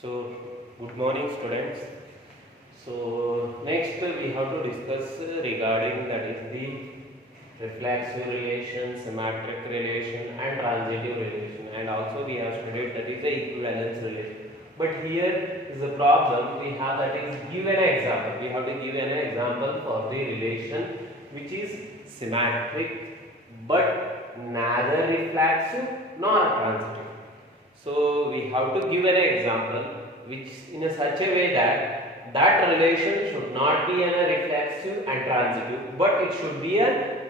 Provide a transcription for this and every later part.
So, good morning, students. So, next we have to discuss regarding that is the reflexive relation, symmetric relation, and transitive relation, and also we have studied that is the equivalence relation. But here is the problem we have, that is give an example. We have to give an example for the relation which is symmetric but neither reflexive nor transitive. So we have to give an example which in a such a way that that relation should not be a reflexive and transitive, but it should be a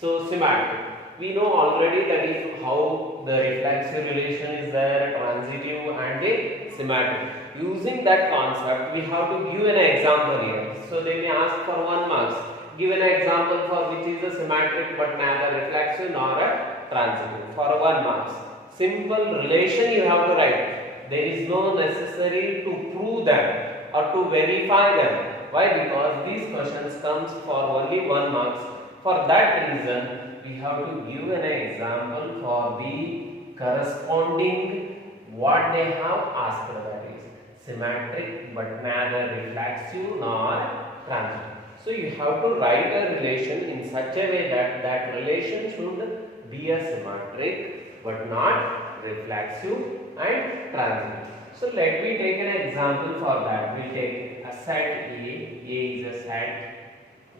symmetric. We know already that is how the reflexive relation is there, transitive and the symmetric. Using that concept, we have to give an example here. So they may ask for 1 marks. Give an example for which is a symmetric but neither reflexive nor a transitive for 1 marks. Simple relation you have to write. There is no necessary to prove them or to verify them. Why? Because these questions comes for only 1 marks. For that reason, we have to give an example for the corresponding what they have asked, that is symmetric but neither reflexive nor transitive. So you have to write a relation in such a way that that relation should be a symmetric but not reflexive and transitive. So let me take an example for that. We will take a set A. A is a set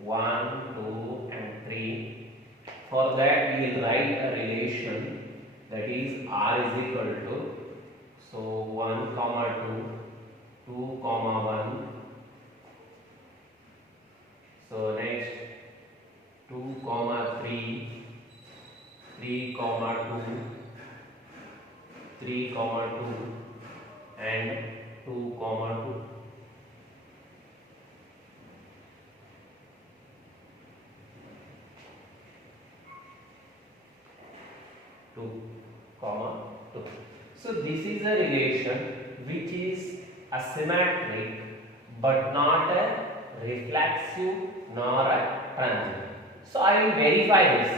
1, 2 and 3. For that we will write a relation, that is R is equal to, so 1 comma 2, 2 comma 1. So next 2 comma 3, 3 comma 2, 3 comma 2 and 2 comma 2. So this is a relation which is a symmetric but not a reflexive nor a transitive. So I will verify this,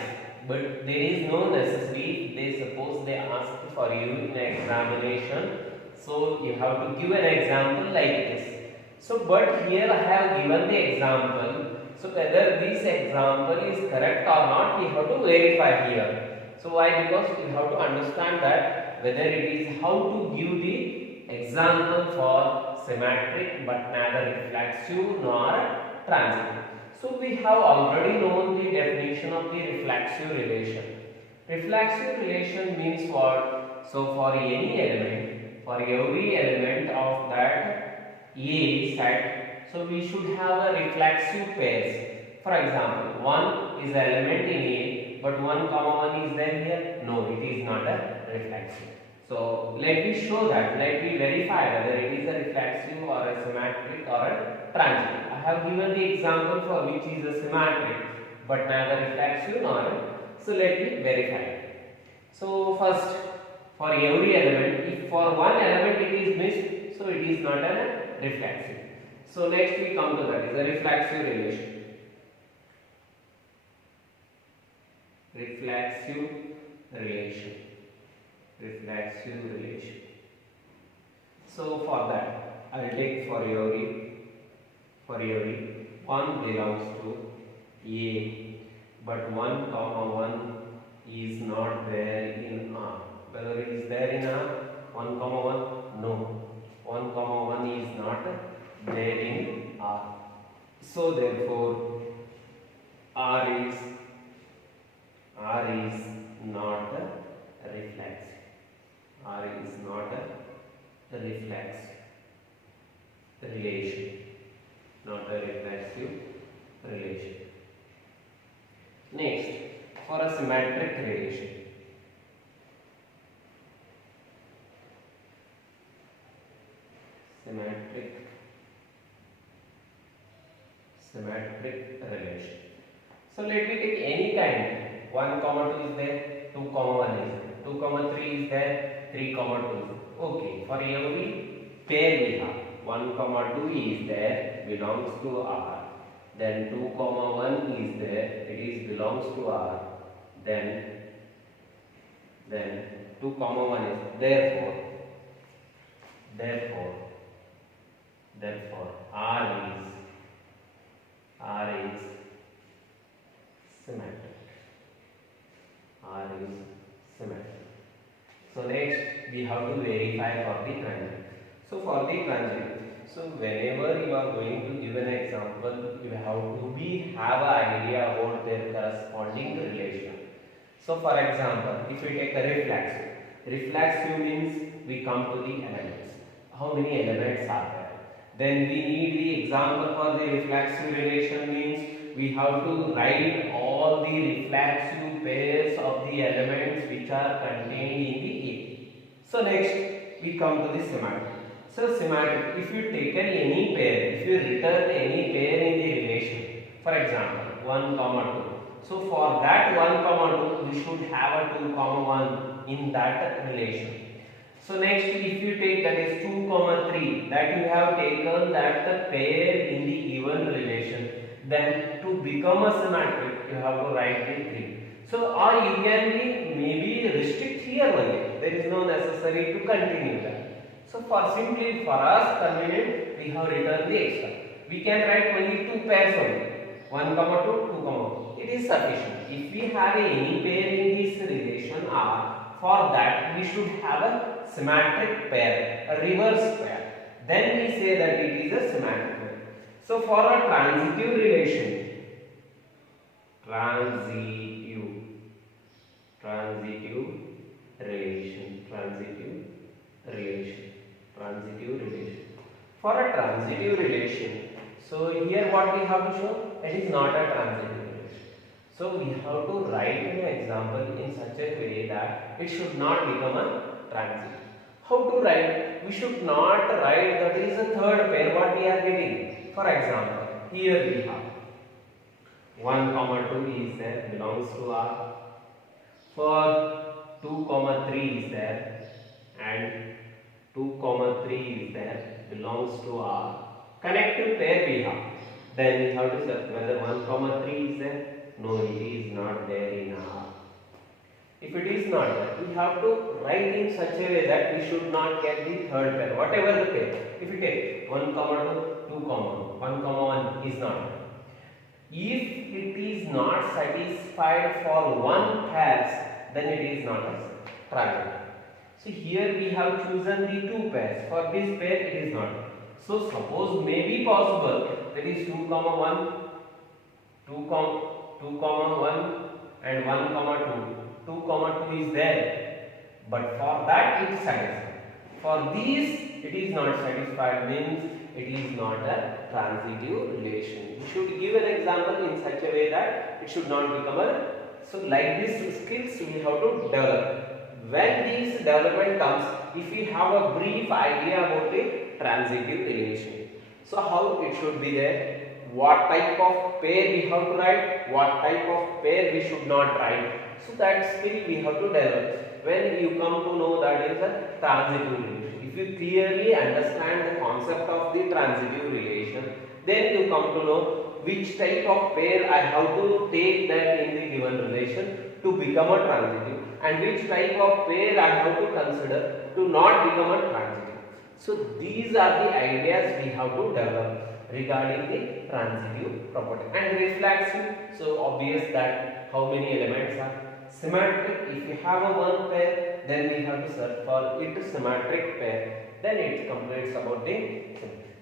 but there is no necessity. They suppose they ask for you in an examination, so you have to give an example like this. So but here I have given the example. So whether this example is correct or not, we have to verify here. So why? Because we have to understand that whether it is how to give the example for symmetric but neither reflexive nor transitive. So we have already known the definition of the reflexive relation. Reflexive relation means what? So for any element, for every element of that A set, so we should have a reflexive pairs. For example, 1 is the element in A, but 1 comma 1 is there here? No, it is not a reflexive. So let me show that, let me verify whether it is a reflexive or a symmetric or a transitive. I have given the example for which is a symmetric but neither reflexive nor a. So let me verify. So first, for every element, if for one element it is missed, so it is not a reflexive. So next we come to that is a reflexive relation. Reflexive relation. Reflexive relation. So for that, I will take for every 1 belongs to A, but 1 comma 1 is not there in R. Whether it is there in R, 1 comma 1, no. 1 comma 1 is not there in R. So therefore, R is not a reflexive. R is not a reflexive relation, not a reflexive relation. Next, for a symmetric relation. Symmetric relation. So let me take any kind. 1 comma 2 is there, 2 comma 1 is there, 2 comma 3 is there, 3 comma 2 is there. Okay, for every pair we have 1 comma 2 is there, belongs to R. Then 2 comma 1 is there, it is belongs to R. Then 2 comma 1 is therefore Therefore, R is symmetric. R is symmetric. So next we have to verify for the transit. So for the transit, so whenever you are going to give an example, you have to have an idea about their corresponding relation. So for example, if we take a reflexive means we come to the elements. How many elements are there? Then we need the example for the reflexive relation means we have to write all the reflexive pairs of the elements which are contained in the A. So next we come to the symmetry. So symmetry, if you taken any pair, if you return any pair in the relation, for example 1, 2. So for that 1, 2, we should have a 2, 1 in that relation. So next if you take that is 2, 3, that you have taken that the pair in the given relation, then to become a symmetric you have to write the 3. So or you can be maybe restrict here only, there is no necessary to continue that. So for simply for us convenient we have written the extra. We can write only 2 pairs only, 1, 2, 2, 1. It is sufficient. If we have any pair in this relation R, for that we should have a symmetric pair, a reverse pair. Then we say that it is a symmetric pair. So for a transitive relation, For a transitive relation, so here what we have to show? It is not a transitive relation. So we have to write an example in such a way that it should not become a transitive. How to write? We should not write that is a third pair what we are getting. For example, here we have 1, 2 is there, belongs to R. For 2, 3 is there, and 2, 3 is there, belongs to R. Connective pair we have. Then we have to search whether 1, 3 is there. No, it is not there in R. If it is not there, we have to write in such a way that we should not get the third pair, whatever the pair. If you take 1, 2, 2, 1, 1 is not there. If it is not satisfied for one pair, then it is not a triangle. So here we have chosen the 2 pairs. For this pair it is not. So suppose may be possible that is 2, 1, 2, 1 and 1, 2. 2, 2 is there, but for that it is satisfied. For these it is not satisfied, means it is not a transitive relation. You should give an example in such a way that it should not become a. So like this skills we have to develop. When this development comes, if we have a brief idea about the transitive relation, so how it should be there, what type of pair we have to write, what type of pair we should not write. So that skill we have to develop. When you come to know that is a transitive relation, if you clearly understand the concept of the transitive relation, then you come to know which type of pair I have to take that in the given relation to become a transitive, and which type of pair I have to consider to not become a transitive. So these are the ideas we have to develop regarding the transitive property. And reflexive, so obvious that how many elements are symmetric. If we have a one pair, then we have to search for it symmetric pair, then it completes about the.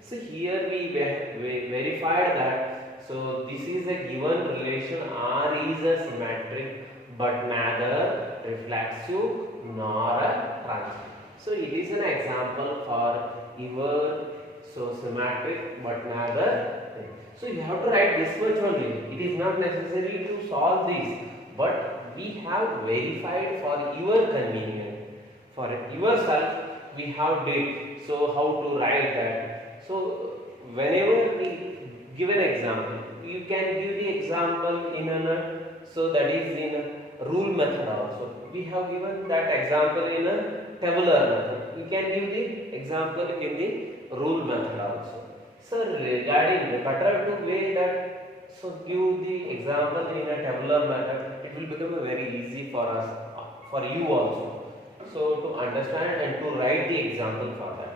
So here we verified that, so this is a given relation, R is a symmetric but neither reflexive nor a transitive. So it is an example for your symmetric but neither. So you have to write this much only. It is not necessary to solve this, but we have verified for your convenience. For yourself we have did. So how to write that? So whenever we give an example, you can give the example in a, so that is in a rule method also. We have given that example in a tabular method. We can give the example in the rule method also. So regarding the better to way that, so give the example in a tabular method, it will become very easy for us, for you also. So to understand and to write the example for that.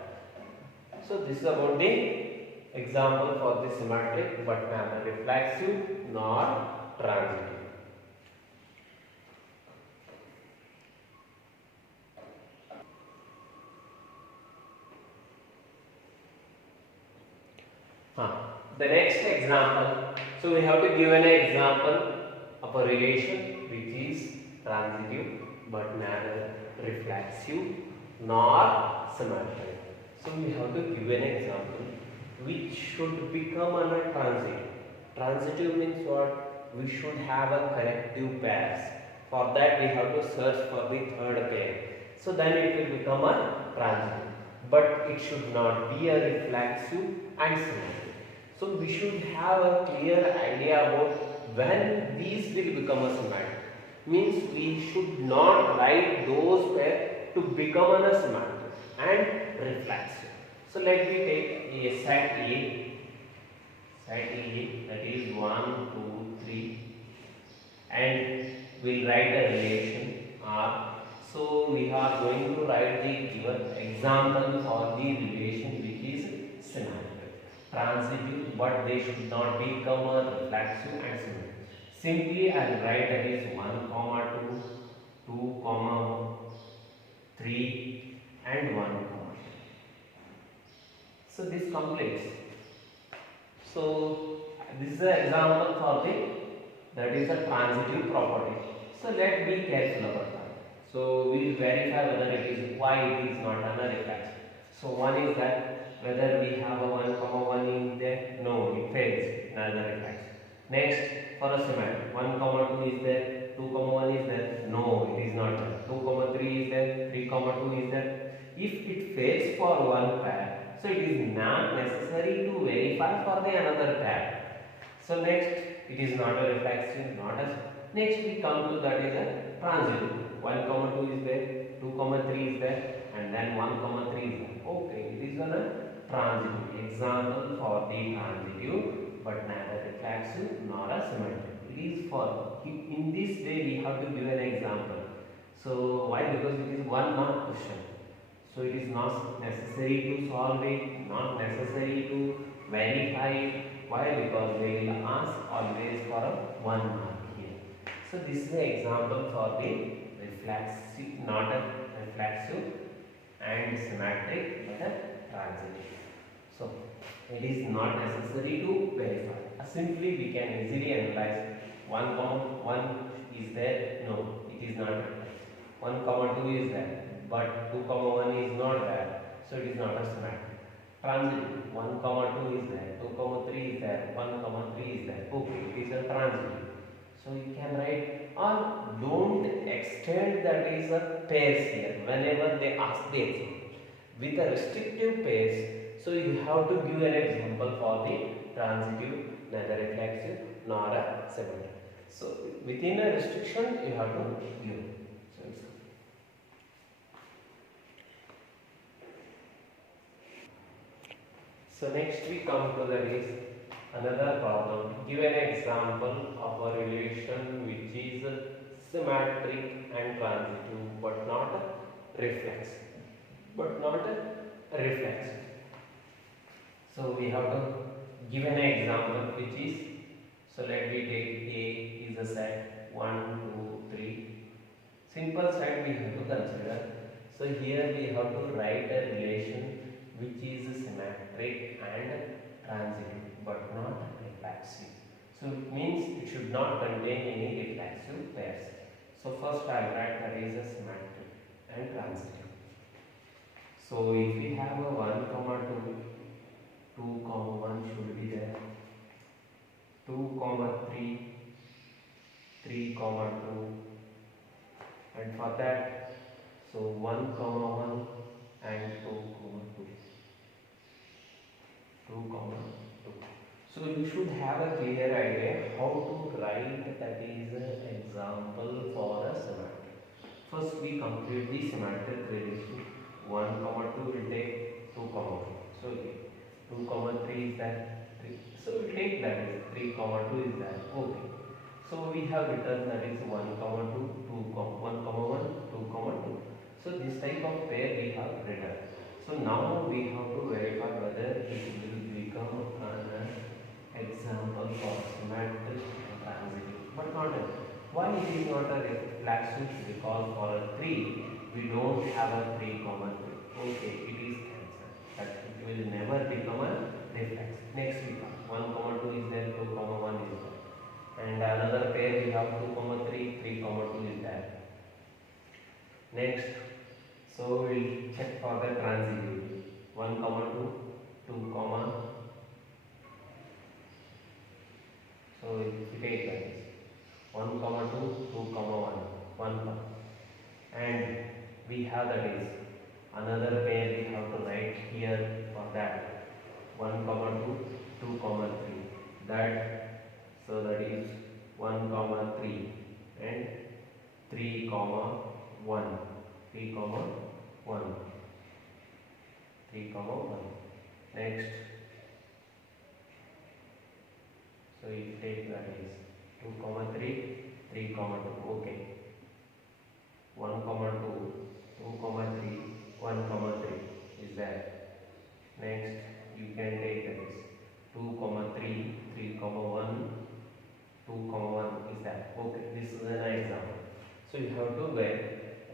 So this is about the example for the symmetric but neither reflexive nor transitive. The next example, so we have to give an example of a relation which is transitive but neither reflexive nor symmetric. So we have to give an example which should become a transitive. Transitive means what? We should have a connective pairs. For that we have to search for the third pair. So then it will become a transitive. But it should not be a reflexive and symmetric. So we should have a clear idea about when these will become a symmetric. Means we should not write those pairs to become a symmetric and reflexive. So let me take a set A. Set A, that is 1, 2, 3, and we'll write a relation R. So we are going to write the given example for the relation which is symmetric, transitive, but they should not become a reflexive and symmetric. Simply I will write that is 1, 2, 2, 3 and 1, so this completes. So this is an example for the, that is a transitive property. So let me be careful about that. So we will verify whether it is why it is not a reflexive. So one is that whether we have a 1, 1 in there. No, it fails. Neither reflexive. Next, for a symmetric, 1, 2 is there. 2, 1 is there. No, it is not there. 2, 3 is there. 3, 2 is there. If it fails for one pair, so it is not necessary to verify for the another pair. So next, it is not a reflexive, not a. Next we come to that is a transitive. 1, 2 is there, 2, 3 is there, and then 1, 3 is there. Okay, it is a transitive. Example for the transitive, but neither reflexive nor a symmetric. It is for, in this way we have to give an example. So why? Because it is 1 mark question. So it is not necessary to solve it, not necessary to verify it. Why? Because they will ask always for a 1 mark here. So this is an example for the reflexive, not a reflexive and symmetric, but a transitive. So it is not necessary to verify. Simply we can easily analyze 1, 1 is there. No, it is not. 1, 2 is there. But 2, 1 is not there, so it is not a symmetric. Transitive, 1, 2 is there, 2, 3 is there, 1, 3 is there. Okay, it is a transitive. So you can write, or don't extend that is a pairs here whenever they ask the example. With a restrictive pairs, so you have to give an example for the transitive, neither reflexive nor a symmetric. So within a restriction, you have to give. So next we come to that is another problem. Give an example of a relation which is symmetric and transitive but not reflexive. So we have to give an example which is, so let me take A is a set 1, 2, 3. Simple set we have to consider. So here we have to write a relation which is symmetric and transitive but not reflexive. So it means it should not contain any reflexive pairs. So first I will write that is a symmetric and transitive. So if we have a 1, 2, 2, 1 should be there, 2, 3, 3, 2, and for that, so 1, 1 and 2, 2. 2, 2. So you should have a clear idea how to write that is an example for a symmetric. First we complete the symmetric relation. 1, 2 will take 2, 1. So 2, 3 is that 3. So we take that is 3, 2 is that. Okay. So we have written that is 1, 2, 2, 1, 1, 2, 2. So this type of pair we have written. So now we have to verify reflexive, because for a 3 we don't have a 3 comma 3. Okay, it is cancelled. But it will never become a reflex. Next we have 1 comma 2 is there, 2 comma 1 is there. And another pair we have 2 comma 3, 3 comma 2 is there. Next, so we'll check for the transitivity. 1 comma 2, 2 comma. So if you take that is 1 comma 2, 2 comma 1 comma. And we have that is another pair we have to write here for that 1 comma 2, 2 comma 3. That, so that is 1 comma 3 and 3 comma 1, 3 comma 1, 3 comma 1. Next, so you take that is 2 comma 3, 3 comma 2. Okay, 1 comma 2, 2 comma 3, 1 comma 3 is there. Next, you can take that is 2 comma 3, 3 comma 1, 2 comma 1 is that. Okay, this is an example. So you have to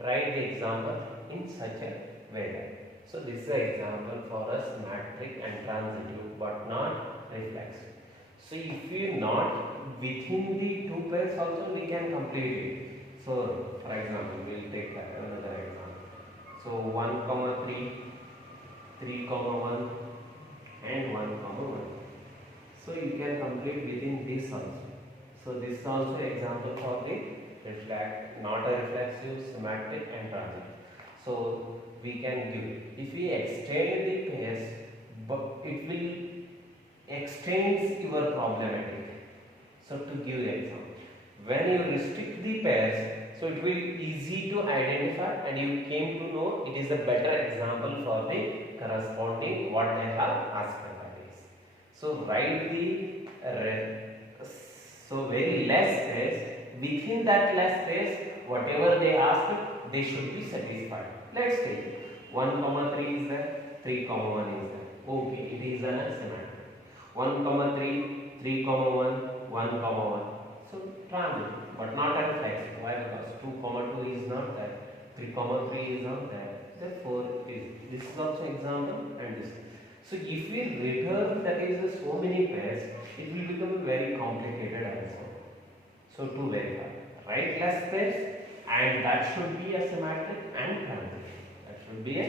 write the example in such a way that. So this is an example for a symmetric and transitive but not reflexive. So if we not within the two pairs also we can complete it. So for example, we will take another example. So 1 comma 3, 3 comma 1 and 1 comma 1. So you can complete within this also. So this is also example for the not a reflexive, symmetric and transitive. So we can give, if we extend the pairs, but it will extends your problematic. So to give example, when you restrict the pairs, so it will be easy to identify and you came to know it is a better example for the corresponding what they have asked that is. So write the so very less pairs, within that less pairs whatever they asked they should be satisfied. Let's take 1 comma 3 is there, 3 comma 1 is there. Okay, it is an symmetric. 1 comma 3, 3 comma 1, 1 comma 1. So transitive but not a reflexive. Why? Because 2 comma 2 is not there, 3 comma 3 is not there. Therefore, this is also example and this. So if we return that is so many pairs, it will become very complicated also. So to verify, write less pairs and that should be a symmetric and transitive. That should be a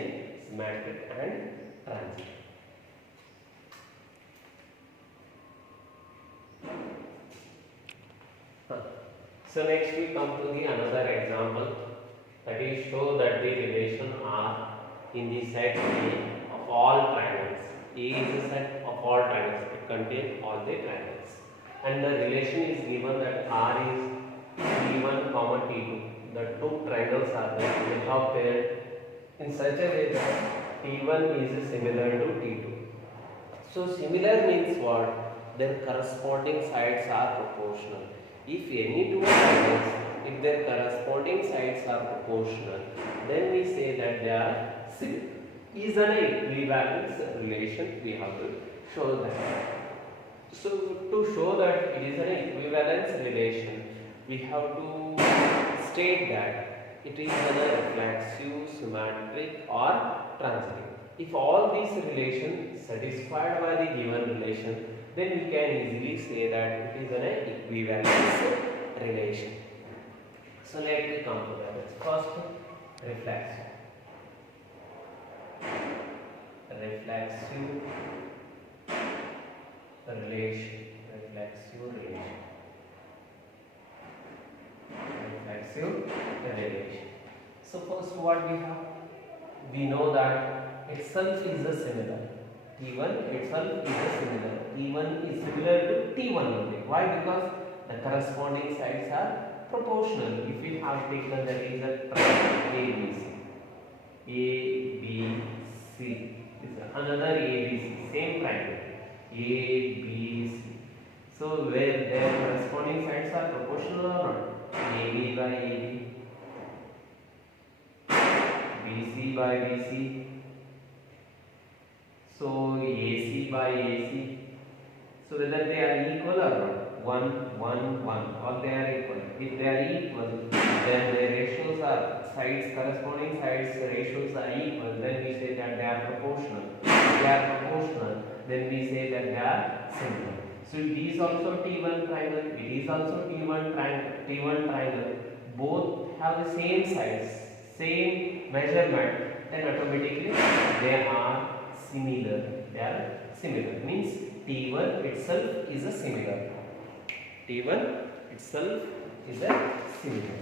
symmetric and transitive. So next we come to the another example, that is show that the relation R in the set A of all triangles. A is a set of all triangles, it contains all the triangles. And the relation is given that R is T1 comma T2. The two triangles are there, they have paired in such a way that T1 is similar to T2. So similar means what? Their corresponding sides are proportional. If any two triangles, if their corresponding sides are proportional, then we say that they are similar. Is an equivalence relation, we have to show that. So to show that it is an equivalence relation, we have to state that it is either reflexive, symmetric or transitive. If all these relations satisfied by the given relation, then we can easily say that it is an equivalence relation. So let me come to that. First, reflexive. Reflexive relation. Reflexive relation. Reflexive relation. So first what we have? We know that itself is a similar. T1 itself is a similar. T1 is similar to T1 only. Why? Because the corresponding sides are proportional. If we have taken that is a triangle ABC is another ABC, same triangle ABC. So where their corresponding sides are proportional or not? AB by AB, BC by BC. So AC by AC. So whether they are equal or not? 1, 1, 1, or they are equal. If they are equal, then the ratios are corresponding sides ratios are equal. Then we say that they are proportional. If they are proportional, then we say that they are similar. So it is also T1 triangle. It is also T1 triangle. T1 triangle. Both have the same sides, same measurement. Then automatically they are similar. They are similar. Means T1 itself is a similar. T1 itself is a similar.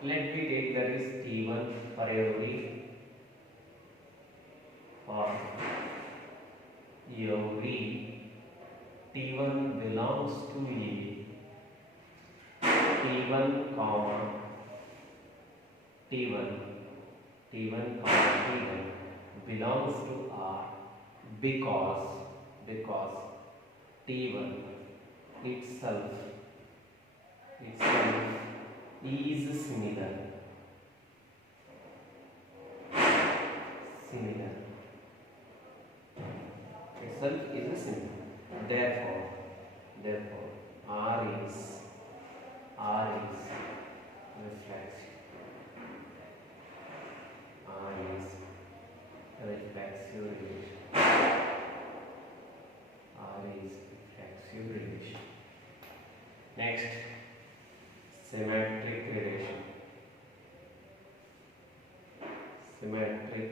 Let me take that is T1 for every T1 belongs to A. T1 comma T1 belongs to R because T1 itself is similar. Itself is similar. Therefore, R is reflexive. R is reflexive relation. R is reflexive relation. Next, symmetric relation. Symmetric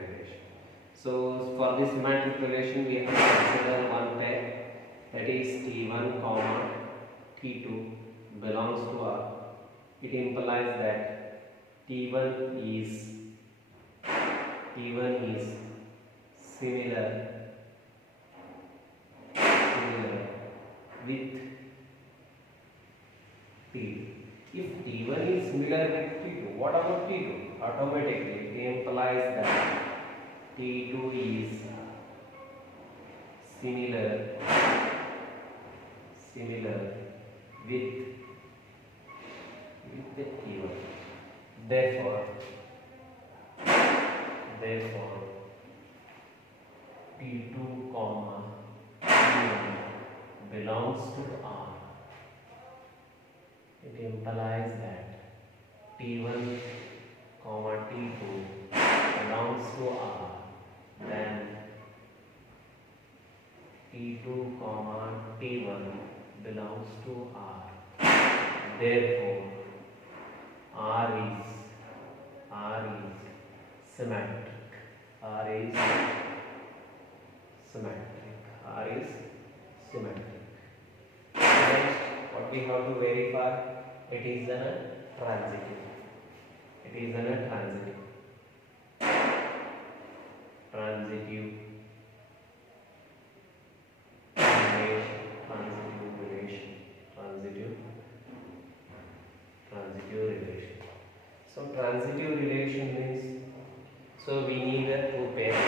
relation. So for this symmetric relation, we have to consider one pair, that is T1 comma T2 belongs to R. It implies that T1 is similar with T2. If T1 is similar with T2, what about T2? Automatically it implies that T2 is similar with the T1. Therefore T2 comma T1 belongs to R. It implies that T1 comma T2 belongs to R. Then T2 comma T1 belongs to R. Therefore, R is symmetric. R is symmetric. Next, what we have to verify? It is a transitive. Transitive relation. So transitive relation means, so we need two pairs.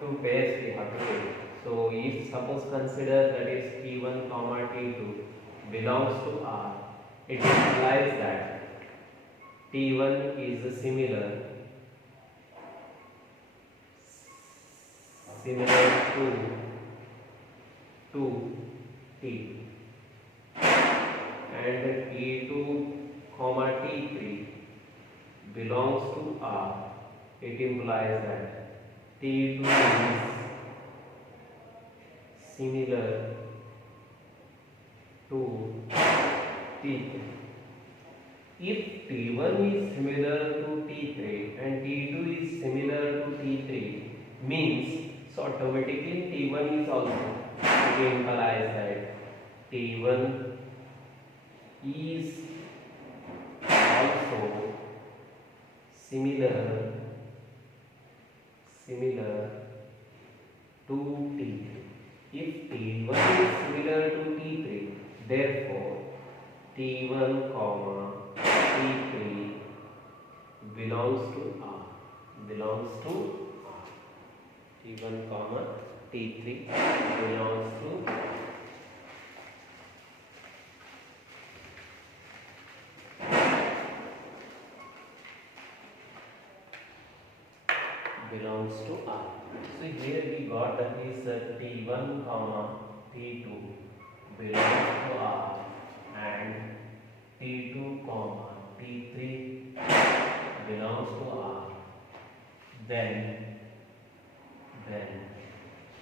Two pairs we have to take. So if suppose consider that is T1 comma T2 belongs to R, it implies that T1 is similar to T2 and T2 comma T3 belongs to R. It implies that T2 is similar to T3. If T1 is similar to T3 and T2 is similar to T3, means so automatically T1 is also, it implies that T1 is also similar to T3. If T1 is similar to T3, therefore T1 comma T3 belongs to R. T1 comma T3 belongs to R. So here we got that is T1 comma T2 belongs to R and T2 comma T3 belongs to R. Then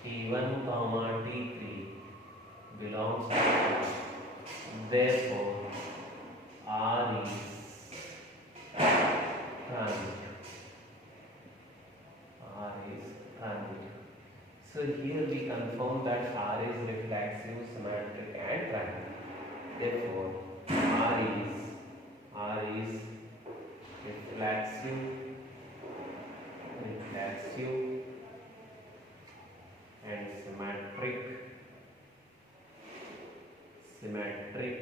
T1 comma T3 belongs to R. Therefore, R is transit. R is transit. So here we confirm that R is reflexive, symmetric and transit. Therefore, R is reflexive and symmetric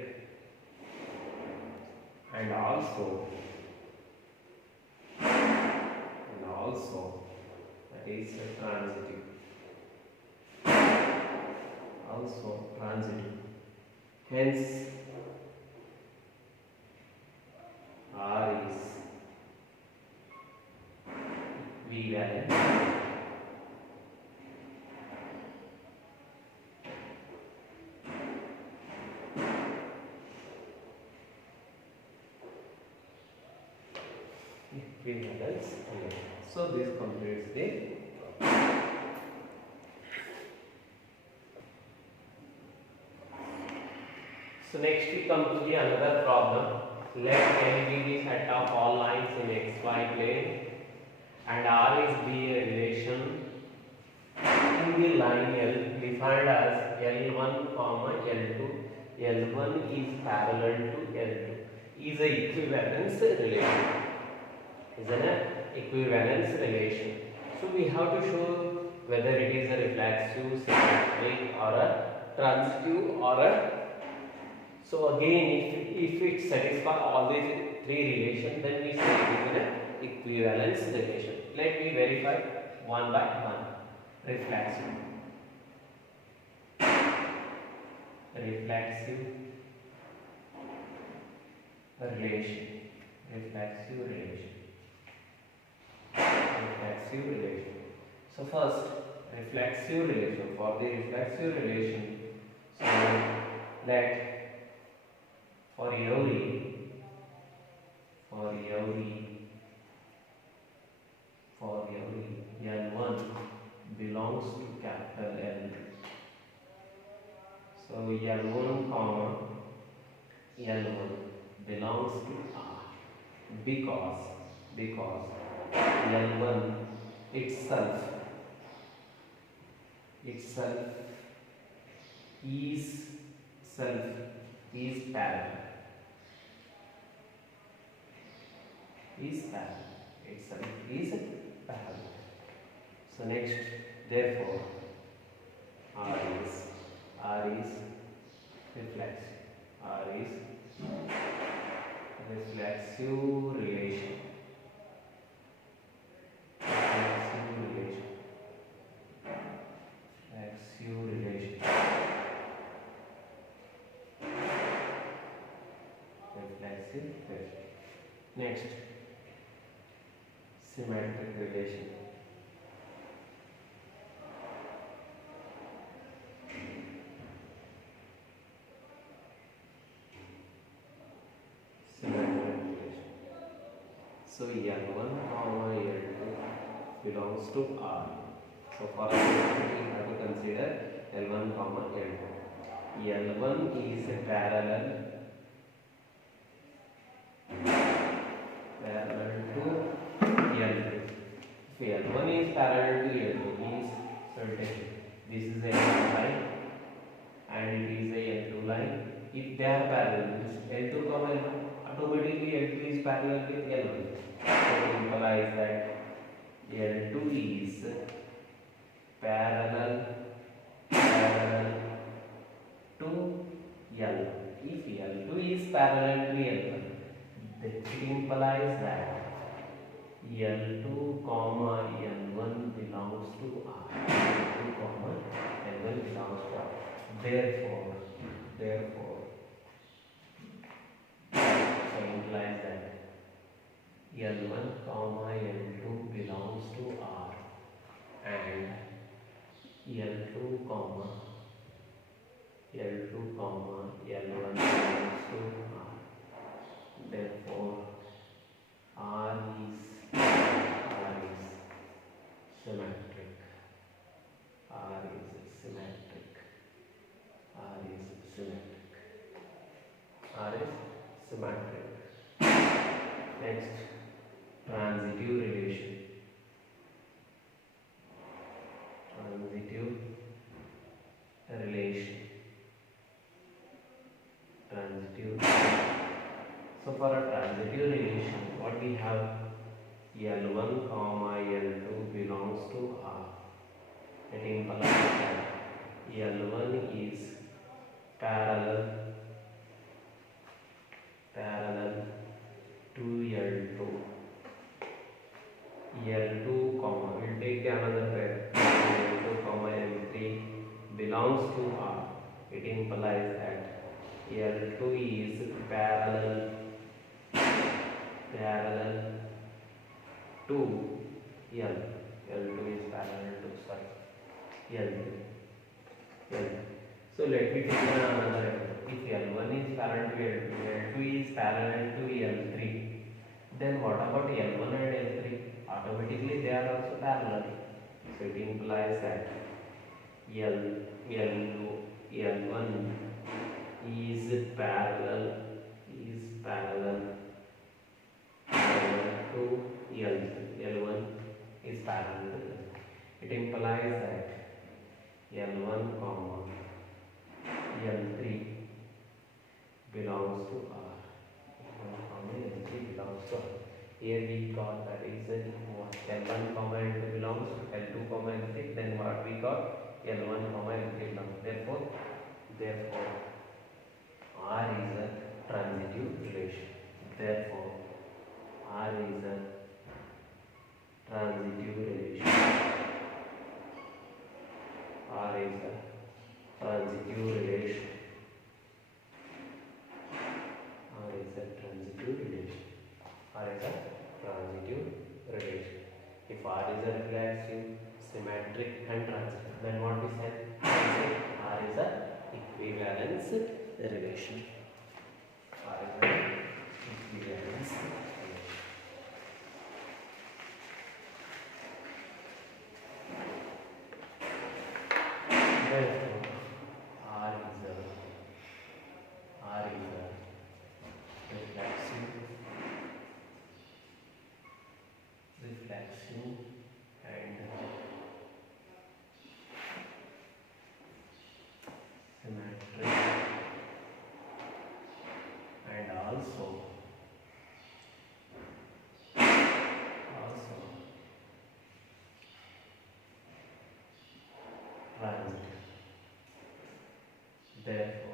and also that is transitive. Also transitive. Hence, R is equivalent equivalence. So this completes the problem. So next we come to the another problem. Let N be the set of all lines in xy plane and R is the relation in the line L defined as L1 comma L2. L1 is parallel to L2 is a equivalence relation. Is an equivalence relation. So we have to show whether it is a reflexive, symmetric or a transitive or a. So again, if it satisfies all these three relations, then we say it is an equivalence relation. Let me verify one by one. Reflexive relation. So first, reflexive relation. For the reflexive relation, so let for every L1 belongs to capital L. So L1 comma L1 belongs to R because L1 itself is parallel. Itself is parallel. So next, therefore, R is reflexive. R is reflexive relation. Next, symmetric relation. So L1 comma L2 belongs to R. So for example, we have to consider L1 comma L2. L1 is parallel to L2. If L1 is parallel to L2, means certain this is a L1 line and it is a L2 line. If they are parallel, L2 comma L1, automatically L2 is parallel with L1. So it implies that L2 is parallel to L1. If L2 is parallel to L1, it implies that L2 comma L1 belongs to R. therefore so implies that L1 comma L2 belongs to R and L2 comma L1 belongs to R. Therefore R is symmetric. R is symmetric. R is symmetric. R is symmetric. Next, transitive relation. Transitive relation. Transitive. So for a transitive relation, what we have? L1 comma L2 belongs to R. It implies that L1 is parallel to L2. L2 comma, we'll take another pair. L2 comma L3 belongs to R. It implies that L2 is parallel to L. L2 is parallel to L3. So let me take another example. If L1 is parallel to L2, L2 is parallel to L3, then what about L1 and L3? Automatically they are also parallel. So it implies that L1 is parallel to L3. L1 is parallel to L3. It implies that L1 comma L3 belongs to R. L1 comma L3 belongs to R. Here we got that is what L1 comma L2 belongs to L2 comma L3. Then what we got? L1 comma L3 belongs. Therefore R is a transitive relation. Therefore R is a transitive relation. R is a transitive relation. R is a transitive relation. R is a transitive relation. If R is a reflexive, symmetric and transitive, then what we said? R is a equivalence relation. R is a equivalence relation. Therefore, R is a reflexive and symmetric and also transitive. Therefore